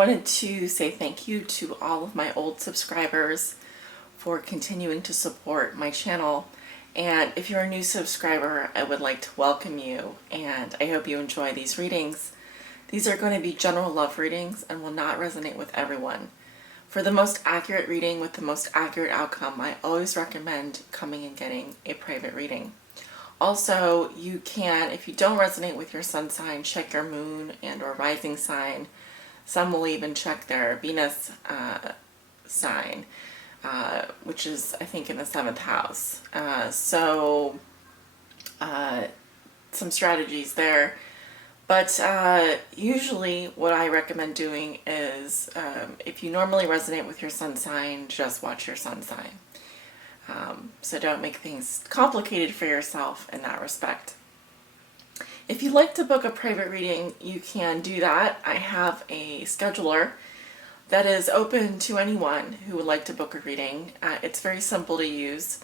wanted to say thank you to all of my old subscribers for continuing to support my channel. And if you're a new subscriber, I would like to welcome you, and I hope you enjoy these readings. These are going to be general love readings and will not resonate with everyone. For the most accurate reading with the most accurate outcome, I always recommend coming and getting a private reading. Also, you can, if you don't resonate with your sun sign, check your moon and or rising sign. Some will even check their Venus sign, which is, I think, in the 7th house. Some strategies there. But usually what I recommend doing is, if you normally resonate with your sun sign, just watch your sun sign. So don't make things complicated for yourself in that respect. If you'd like to book a private reading, you can do that. I have a scheduler that is open to anyone who would like to book a reading. It's very simple to use.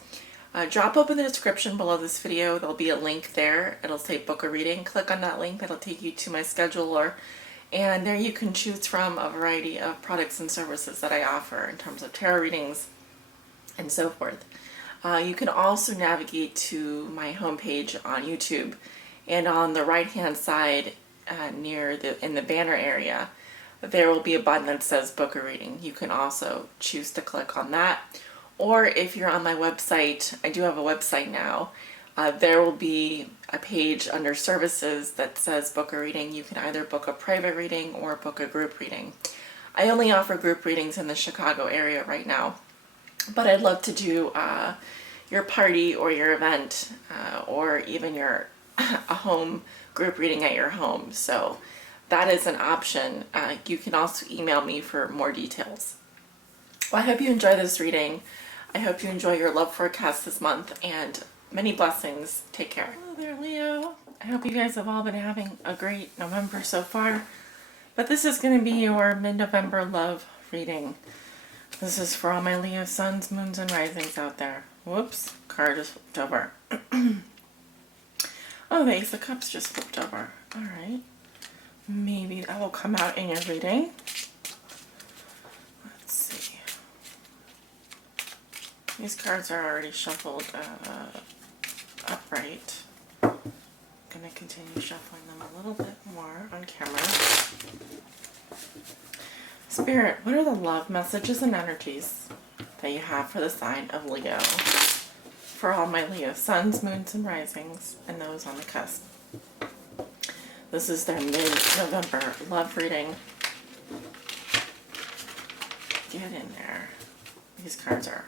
Drop open the description below this video. There'll be a link there. It'll say book a reading. Click on that link. That'll take you to my scheduler. And there you can choose from a variety of products and services that I offer in terms of tarot readings and so forth. You can also navigate to my homepage on YouTube, and on the right hand side in the banner area there will be a button that says book a reading. You can also choose to click on that, or if you're on my website, I do have a website now, there will be a page under services that says book a reading. You can either book a private reading or book a group reading. I only offer group readings in the Chicago area right now, but I'd love to do your party or your event, or even a home group reading at your home. So that is an option. You can also email me for more details. Well, I hope you enjoy this reading. I hope you enjoy your love forecast this month, and many blessings. Take care. Hello there, Leo. I hope you guys have all been having a great November so far. But this is going to be your mid-November love reading. This is for all my Leo suns, moons, and risings out there. Whoops, card just flipped over. Oh, the Ace of Cups just flipped over. Alright. Maybe that will come out in your reading. Let's see. These cards are already shuffled upright. I'm going to continue shuffling them a little bit more on camera. Spirit, what are the love messages and energies that you have for the sign of Leo? For all my Leo suns, moons, and risings, and those on the cusp. This is their mid-November love reading. Get in there. These cards are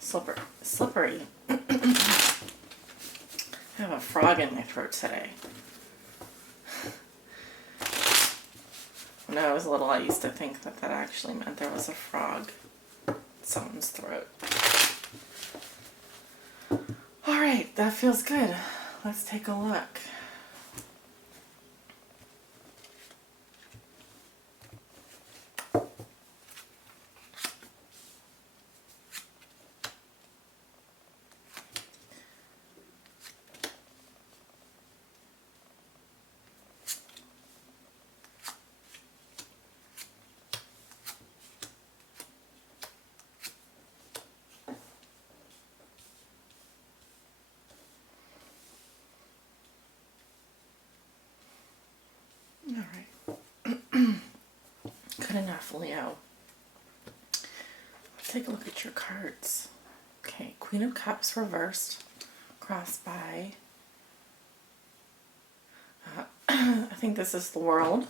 slippery. I have a frog in my throat today. When I was little, I used to think that actually meant there was a frog in someone's throat. Alright, that feels good. Let's take a look. Good enough, Leo. Let's take a look at your cards. Okay, Queen of Cups reversed, crossed by, I think this is the World.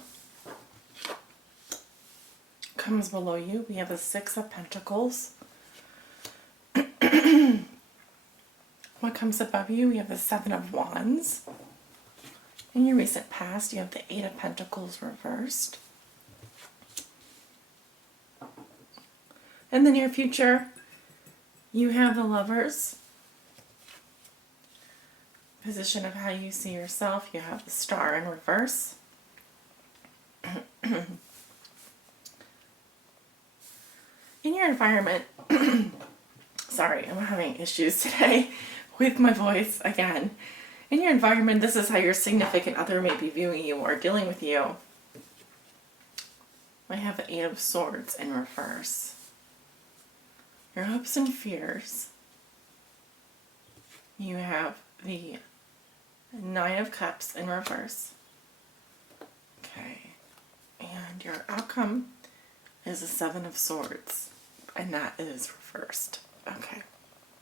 Comes below you, we have the Six of Pentacles. What comes above you, we have the Seven of Wands. In your recent past, you have the Eight of Pentacles reversed. In the near future, you have the Lovers. Position of how you see yourself, you have the Star in reverse. In your environment, sorry, I'm having issues today with my voice again. In your environment, this is how your significant other may be viewing you or dealing with you. I have the Eight of Swords in reverse. Your hopes and fears. You have the Nine of Cups in reverse. Okay. And your outcome is a Seven of Swords. And that is reversed. Okay.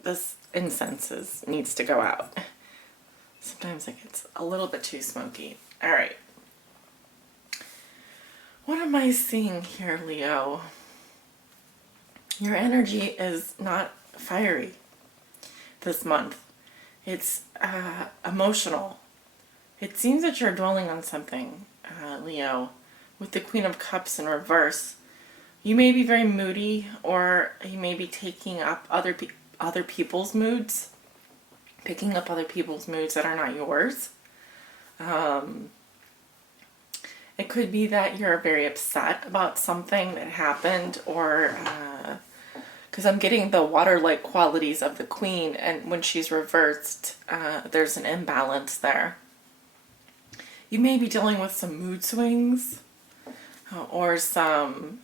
This incense needs to go out. Sometimes it gets a little bit too smoky. All right. What am I seeing here, Leo? Your energy is not fiery this month. It's emotional. It seems that you're dwelling on something, Leo. With the Queen of Cups in reverse, you may be very moody, or you may be taking up other people's moods, picking up other people's moods that are not yours. It could be that you're very upset about something that happened, or because I'm getting the water-like qualities of the Queen, and when she's reversed, there's an imbalance there. You may be dealing with some mood swings, or some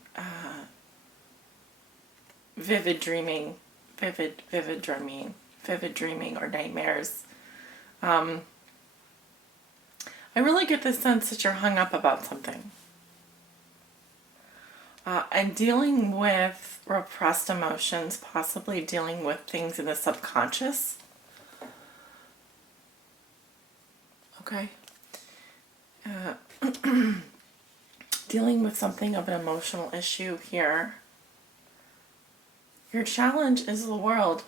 vivid dreaming, or nightmares. I really get the sense that you're hung up about something. And dealing with repressed emotions, possibly dealing with things in the subconscious. Okay. Dealing with something of an emotional issue here. Your challenge is the world.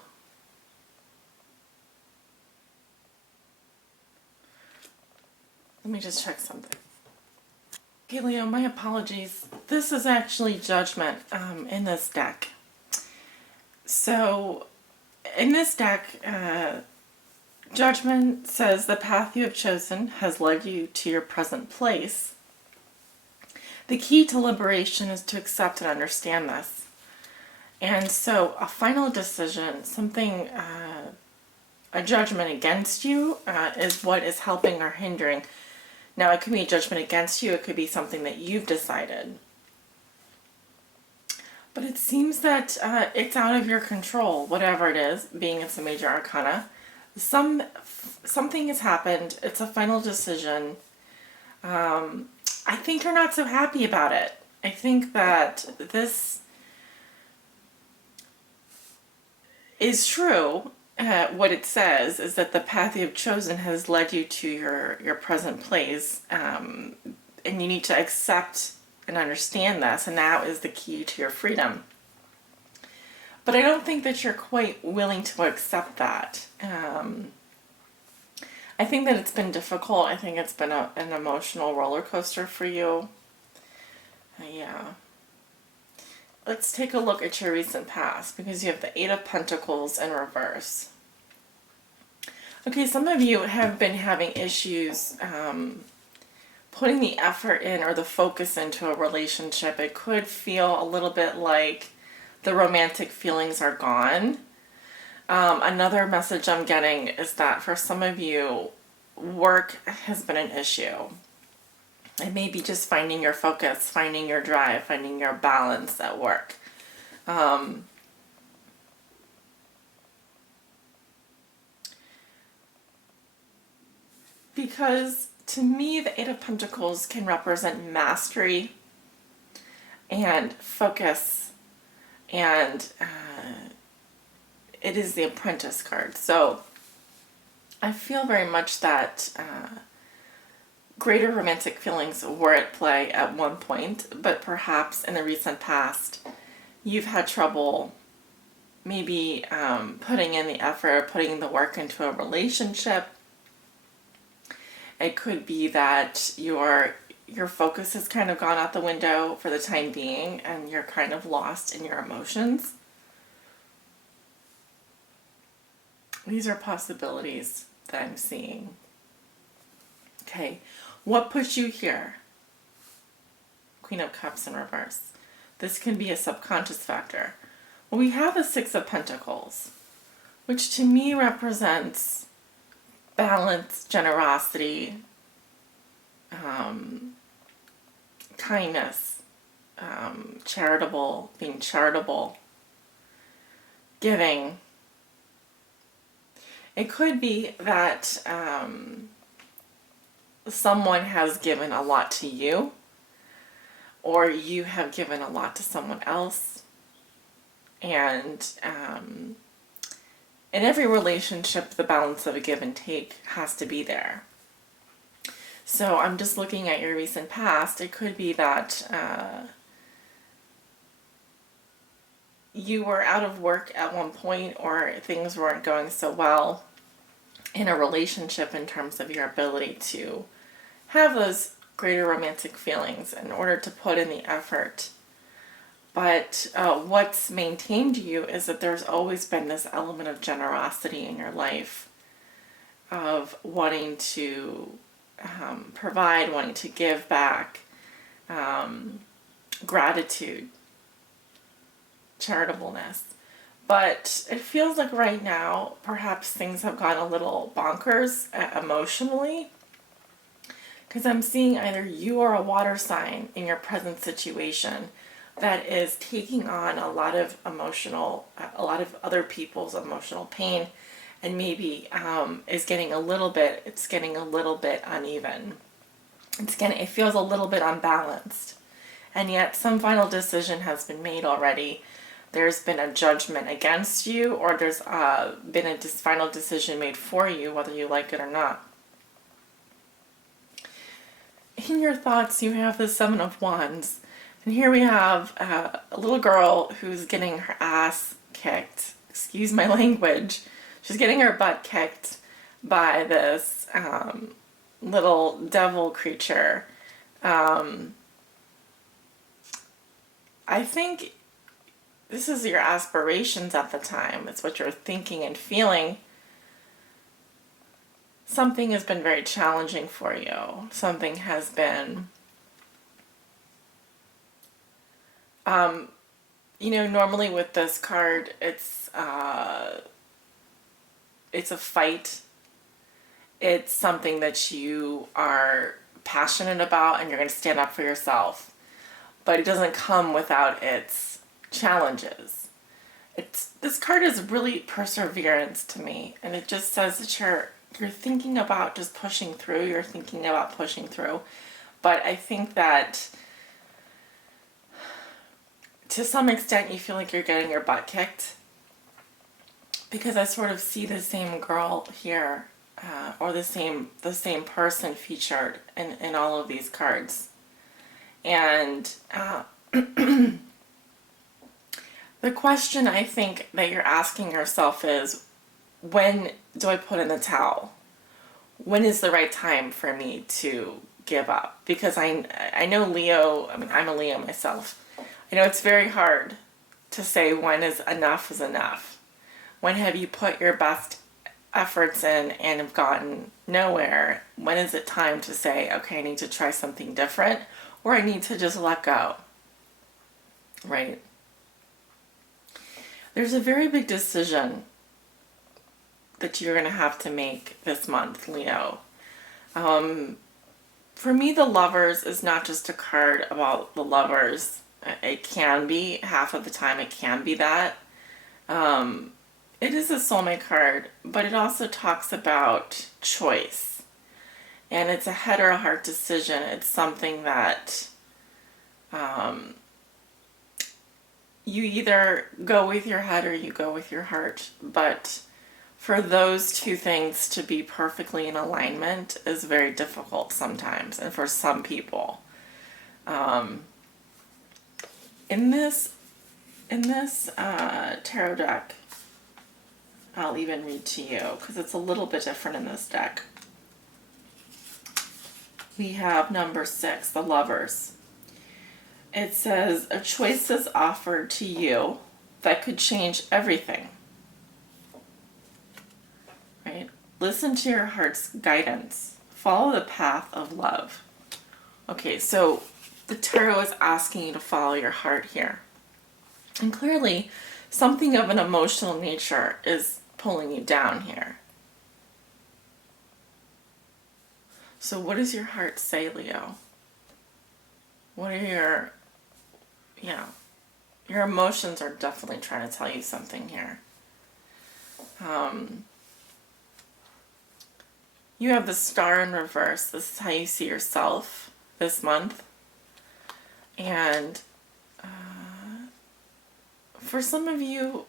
Let me just check something. Okay, Leo, my apologies. This is actually Judgment in this deck. So, in this deck, Judgment says the path you have chosen has led you to your present place. The key to liberation is to accept and understand this. And so, a final decision, something, a judgment against you is what is helping or hindering. Now, it could be a judgment against you. It could be something that you've decided. But it seems that it's out of your control, whatever it is, being it's a major arcana. Something has happened. It's a final decision. I think you're not so happy about it. I think that this is true. What it says is that the path you've chosen has led you to your present place, and you need to accept and understand this, and that is the key to your freedom. But I don't think that you're quite willing to accept that. I think that it's been difficult. I think it's been an emotional roller coaster for you. Yeah. Let's take a look at your recent past, because you have the Eight of Pentacles in reverse. Okay, some of you have been having issues putting the effort in or the focus into a relationship. It could feel a little bit like the romantic feelings are gone. Another message I'm getting is that for some of you, work has been an issue. It may be just finding your focus, finding your drive, finding your balance at work. Because to me, the Eight of Pentacles can represent mastery and focus, and it is the Apprentice card. So I feel very much that greater romantic feelings were at play at one point, but perhaps in the recent past, you've had trouble maybe putting in the effort, putting the work into a relationship. It could be that your focus has kind of gone out the window for the time being, and you're kind of lost in your emotions. These are possibilities that I'm seeing. Okay, what puts you here? Queen of Cups in reverse. This can be a subconscious factor. Well, we have the Six of Pentacles, which to me represents balance, generosity, kindness, charitable, being charitable, giving. It could be that someone has given a lot to you, or you have given a lot to someone else. And in every relationship, the balance of a give and take has to be there. So I'm just looking at your recent past. It could be that you were out of work at one point, or things weren't going so well in a relationship in terms of your ability to have those greater romantic feelings in order to put in the effort. But what's maintained you is that there's always been this element of generosity in your life, of wanting to provide, wanting to give back, gratitude, charitableness. But it feels like right now, perhaps things have gone a little bonkers emotionally, because I'm seeing either you or a water sign in your present situation that is taking on a lot of other people's emotional pain, and maybe is getting a little bit uneven. It feels a little bit unbalanced, and yet some final decision has been made already. There's been a judgment against you, or there's been a final decision made for you, whether you like it or not. In your thoughts, you have the Seven of Wands. And here we have a little girl who's getting her ass kicked. Excuse my language. She's getting her butt kicked by this little devil creature. I think this is your aspirations at the time. It's what you're thinking and feeling. Something has been very challenging for you. Something has been, normally with this card, it's a fight. It's something that you are passionate about and you're going to stand up for yourself. But it doesn't come without its challenges. This card is really perseverance to me, and it just says that you're thinking about just pushing through. You're thinking about pushing through. But I think that to some extent you feel like you're getting your butt kicked, because I sort of see the same girl here, or the same person featured in all of these cards. And the question I think that you're asking yourself is, when do I put in the towel? When is the right time for me to give up? Because I know Leo, I'm a Leo myself. I know it's very hard to say when is enough. When have you put your best efforts in and have gotten nowhere? When is it time to say, okay, I need to try something different, or I need to just let go, right? There's a very big decision that you're going to have to make this month, Leo. For me, the Lovers is not just a card about the lovers. It can be, half of the time it can be that. It is a soulmate card, but it also talks about choice. And it's a head or a heart decision. It's something that you either go with your head or you go with your heart. But for those two things to be perfectly in alignment is very difficult sometimes, and for some people. In this tarot deck, I'll even read to you because it's a little bit different in this deck. We have number 6, the Lovers. It says, a choice is offered to you that could change everything. Right? Listen to your heart's guidance. Follow the path of love. Okay, so the tarot is asking you to follow your heart here. And clearly, something of an emotional nature is pulling you down here. So what does your heart say, Leo? What are your emotions are definitely trying to tell you something here. You have the Star in reverse. This is how you see yourself this month. And for some of you,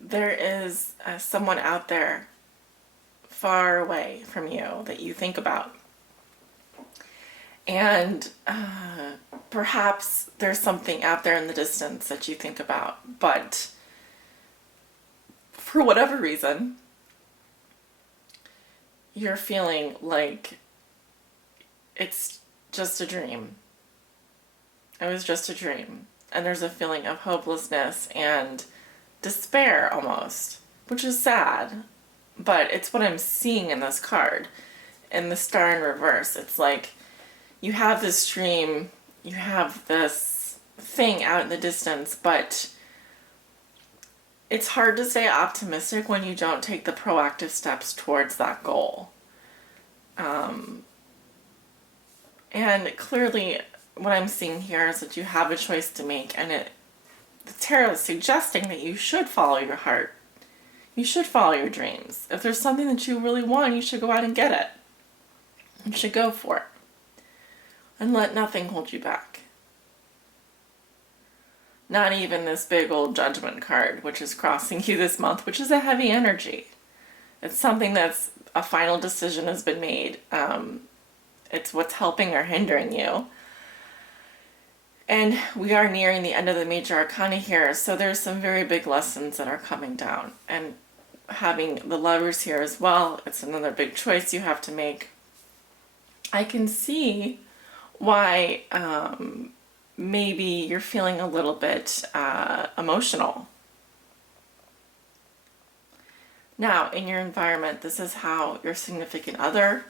there is someone out there far away from you that you think about. And perhaps there's something out there in the distance that you think about, but for whatever reason, you're feeling like it's just a dream. It was just a dream. And there's a feeling of hopelessness and despair almost, which is sad, but it's what I'm seeing in this card. In the Star in reverse, it's like you have this dream, you have this thing out in the distance, but it's hard to stay optimistic when you don't take the proactive steps towards that goal. And clearly what I'm seeing here is that you have a choice to make, and the tarot is suggesting that you should follow your heart. You should follow your dreams. If there's something that you really want, you should go out and get it. You should go for it. And let nothing hold you back. Not even this big old Judgment card, which is crossing you this month, which is a heavy energy. It's something that's a final decision has been made. It's what's helping or hindering you. And we are nearing the end of the major arcana here, so there's some very big lessons that are coming down. And having the Lovers here as well, it's another big choice you have to make. I can see why maybe you're feeling a little bit emotional. Now, in your environment, this is how your significant other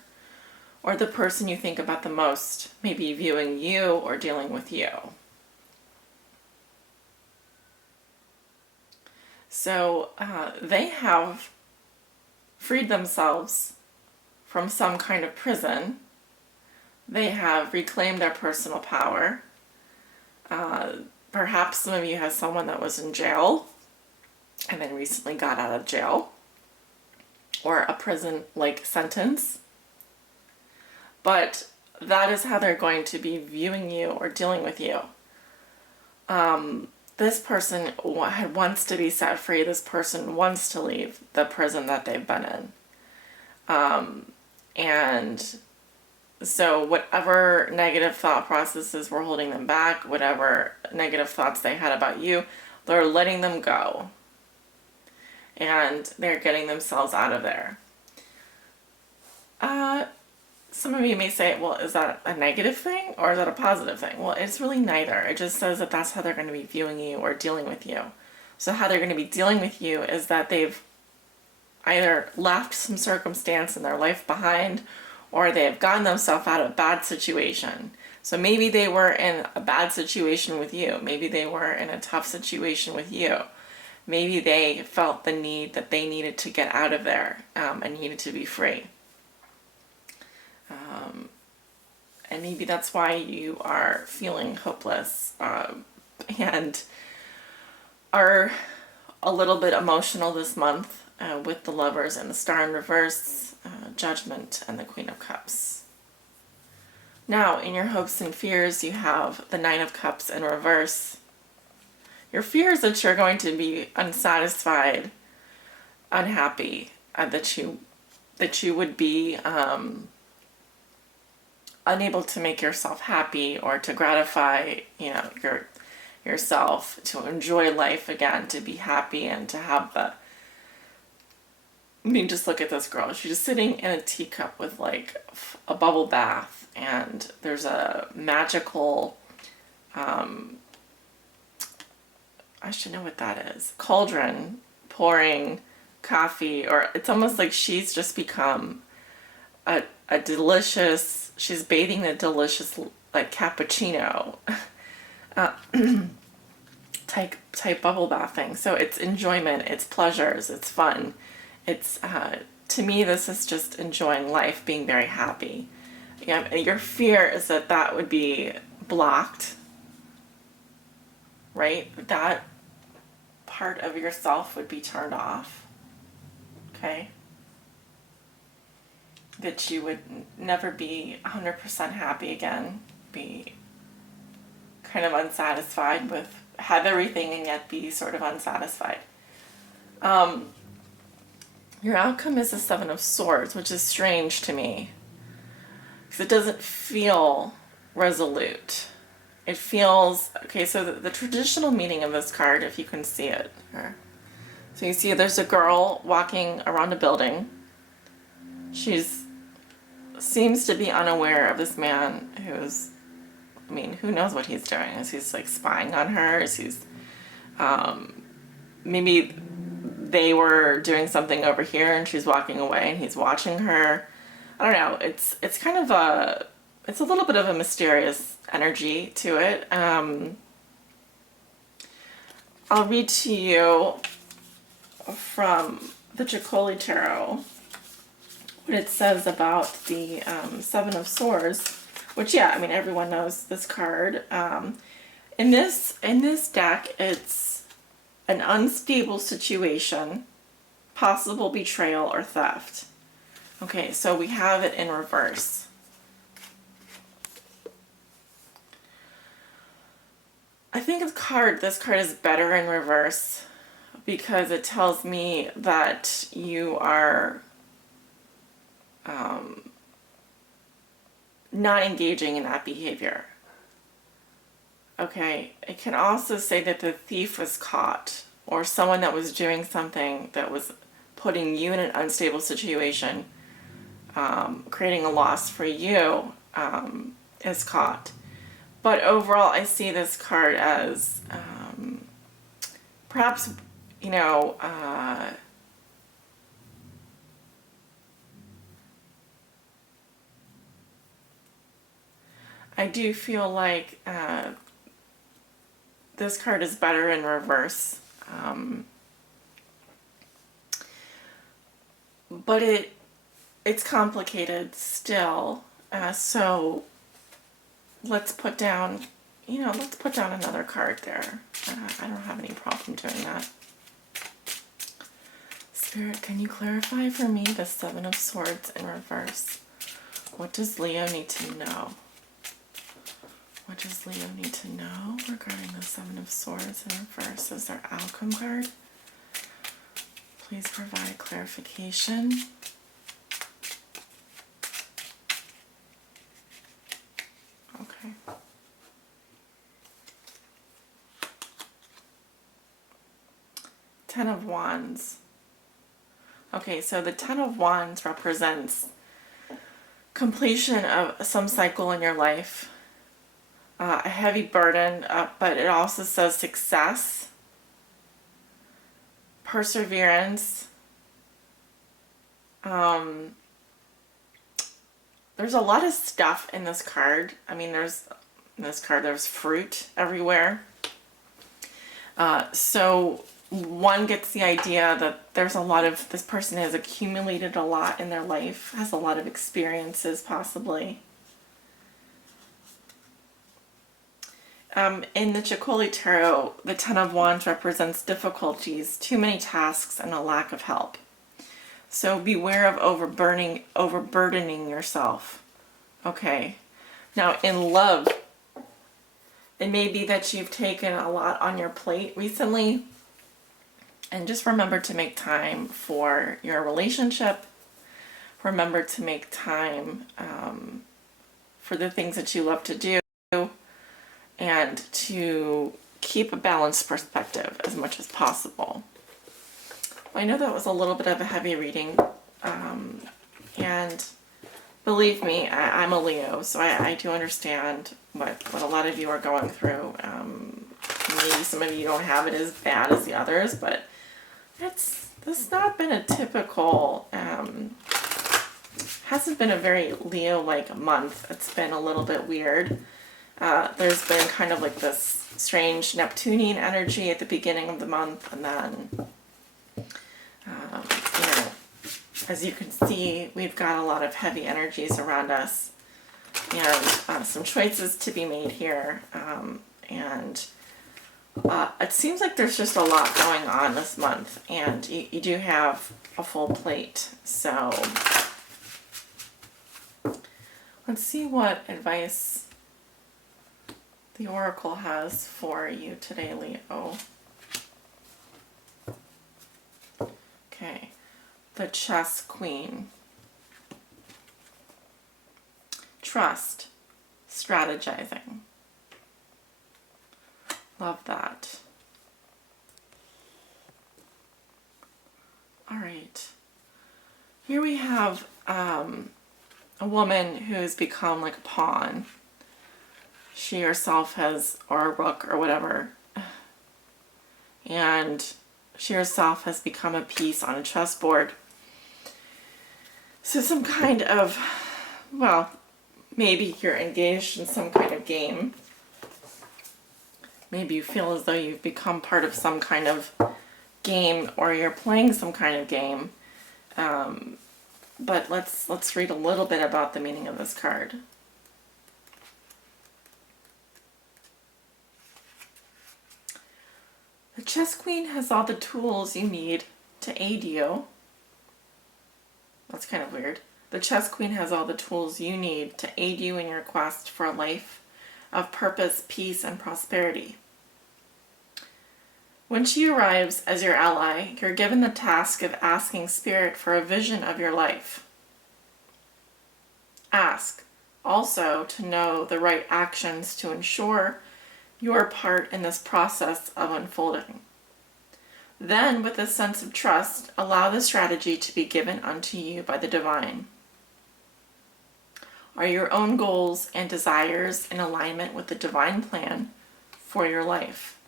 or the person you think about the most may be viewing you or dealing with you. So they have freed themselves from some kind of prison. They have reclaimed their personal power. Perhaps some of you have someone that was in jail and then recently got out of jail, or a prison-like sentence. But that is how they're going to be viewing you or dealing with you. This person wants to be set free. This person wants to leave the prison that they've been in. And so whatever negative thought processes were holding them back, whatever negative thoughts they had about you, they're letting them go. And they're getting themselves out of there. Some of you may say, well, is that a negative thing or is that a positive thing? Well, it's really neither. It just says that that's how they're going to be viewing you or dealing with you. So how they're going to be dealing with you is that they've either left some circumstance in their life behind, or they have gotten themselves out of a bad situation. So maybe they were in a bad situation with you. Maybe they were in a tough situation with you. Maybe they felt the need that they needed to get out of there and needed to be free. And maybe that's why you are feeling hopeless and are a little bit emotional this month with the Lovers and the Star in reverse, Judgment, and the Queen of Cups. Now, in your hopes and fears, you have the Nine of Cups in reverse. Your fear is that you're going to be unsatisfied, unhappy, that you would be unable to make yourself happy or to gratify, yourself, to enjoy life again, to be happy and to have just look at this girl. She's just sitting in a teacup with like a bubble bath, and there's a magical, I should know what that is, cauldron pouring coffee, or it's almost like she's just become a delicious, she's bathing in a delicious like cappuccino type bubble bathing. So it's enjoyment, it's pleasures, it's fun. It's to me, this is just enjoying life, being very happy. Yeah, your fear is that would be blocked, right? That part of yourself would be turned off, okay? That you would never be 100% happy again, be kind of unsatisfied with, have everything and yet be sort of unsatisfied. Your outcome is the Seven of Swords, which is strange to me because it doesn't feel resolute. It feels, okay, so the traditional meaning of this card, if you can see it, so you see there's a girl walking around a building. She's seems to be unaware of this man who's, I mean, who knows what he's doing? Is he's like spying on her? Is he's, maybe they were doing something over here and she's walking away and he's watching her. I don't know. It's kind of it's a little bit of a mysterious energy to it. I'll read to you from the Chicoli Tarot what it says about the Seven of Swords, which, yeah, I mean, everyone knows this card. In this deck, it's an unstable situation, possible betrayal or theft. Okay, so we have it in reverse. I think this card is better in reverse because it tells me that you are not engaging in that behavior. Okay, it can also say that the thief was caught, or someone that was doing something that was putting you in an unstable situation, creating a loss for you, is caught. But overall, I see this card as perhaps, you know, I do feel like this card is better in reverse. But it's complicated still. So let's put down, let's put down another card there. I don't have any problem doing that. Spirit, can you clarify for me the Seven of Swords in reverse? What does Leo need to know? What does Leo need to know regarding the Seven of Swords in reverse as their outcome card? Please provide clarification. Okay. Ten of Wands. Okay, so the Ten of Wands represents completion of some cycle in your life. A heavy burden, but it also says success, perseverance. There's a lot of stuff in this card. I mean, there's fruit everywhere. So one gets the idea that this person has accumulated a lot in their life, has a lot of experiences possibly. In the Chicoli Tarot, the Ten of Wands represents difficulties, too many tasks, and a lack of help. So beware of overburdening yourself. Okay. Now, in love, it may be that you've taken a lot on your plate recently, and just remember to make time for your relationship. Remember to make time for the things that you love to do, and to keep a balanced perspective as much as possible. I know that was a little bit of a heavy reading, and believe me, I'm a Leo, so I do understand what a lot of you are going through. Maybe some of you don't have it as bad as the others, but this has not been a typical, hasn't been a very Leo-like month. It's been a little bit weird. There's been kind of like this strange Neptunian energy at the beginning of the month, and then, as you can see, we've got a lot of heavy energies around us. and some choices to be made here. And it seems like there's just a lot going on this month, and you do have a full plate. So let's see what advice the Oracle has for you today, Leo. Okay, the Chess Queen. Trust, strategizing. Love that. All right. Here we have a woman who has become like a pawn. She herself has, or a rook or whatever. And she herself has become a piece on a chessboard. So some kind of, well, maybe you're engaged in some kind of game. Maybe you feel as though you've become part of some kind of game, or you're playing some kind of game. But let's read a little bit about the meaning of this card. The Chess Queen has all the tools you need to aid you. That's kind of weird. The Chess Queen has all the tools you need to aid you in your quest for a life of purpose, peace, and prosperity. When she arrives as your ally, you're given the task of asking Spirit for a vision of your life. Ask also to know the right actions to ensure your part in this process of unfolding. Then, with a sense of trust, allow the strategy to be given unto you by the divine. Are your own goals and desires in alignment with the divine plan for your life?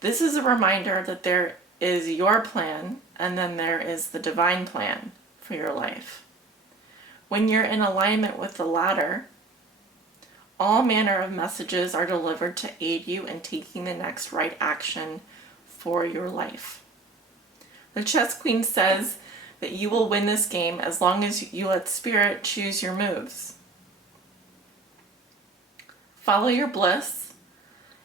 This is a reminder that there is your plan, and then there is the divine plan for your life. When you're in alignment with the latter, all manner of messages are delivered to aid you in taking the next right action for your life. The Chess Queen says that you will win this game as long as you let Spirit choose your moves. Follow your bliss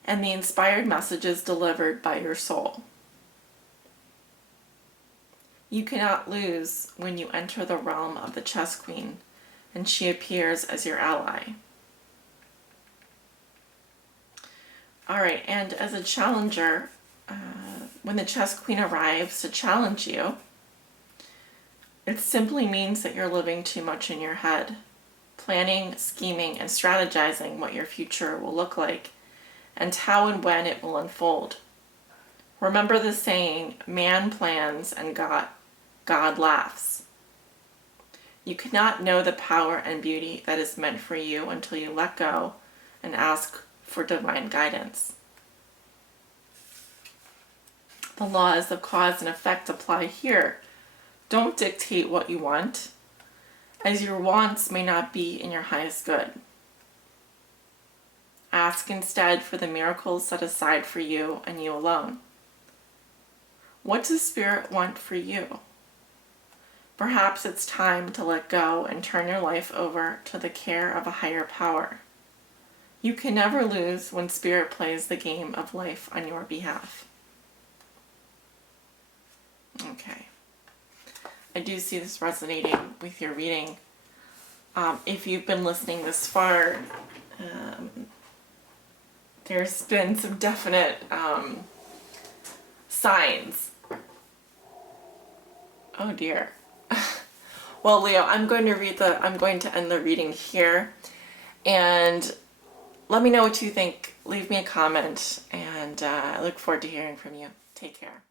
and the inspired messages delivered by your soul. You cannot lose when you enter the realm of the Chess Queen and she appears as your ally. All right, and as a challenger, when the Chess Queen arrives to challenge you, it simply means that you're living too much in your head, planning, scheming, and strategizing what your future will look like and how and when it will unfold. Remember the saying, man plans and God laughs. You cannot know the power and beauty that is meant for you until you let go and ask for divine guidance. The laws of cause and effect apply here. Don't dictate what you want, as your wants may not be in your highest good. Ask instead for the miracles set aside for you and you alone. What does Spirit want for you? Perhaps it's time to let go and turn your life over to the care of a higher power. You can never lose when Spirit plays the game of life on your behalf. Okay. I do see this resonating with your reading. If you've been listening this far, there's been some definite signs. Oh dear. Well, Leo, I'm going to end the reading here, and let me know what you think. Leave me a comment, and I look forward to hearing from you. Take care.